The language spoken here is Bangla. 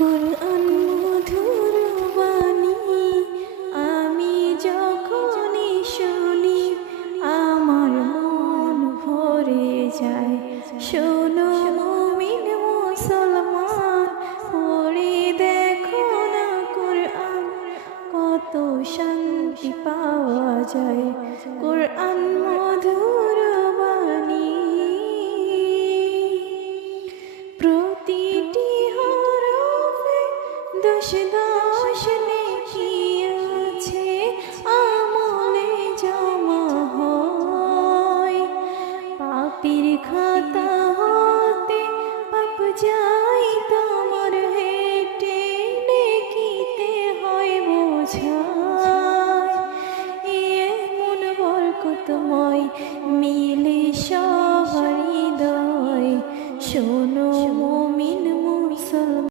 কোরআন মধুর বাণী আমি যখনই শুনি আমার মন ভরে যায়। শোনো মুমিন মুসলমান, পড়ে দেখো না কোরআন, কত শান্তি পাওয়া যায়। কোরআন মধুর বাণী, প্রতিটি হরফে দশ দশ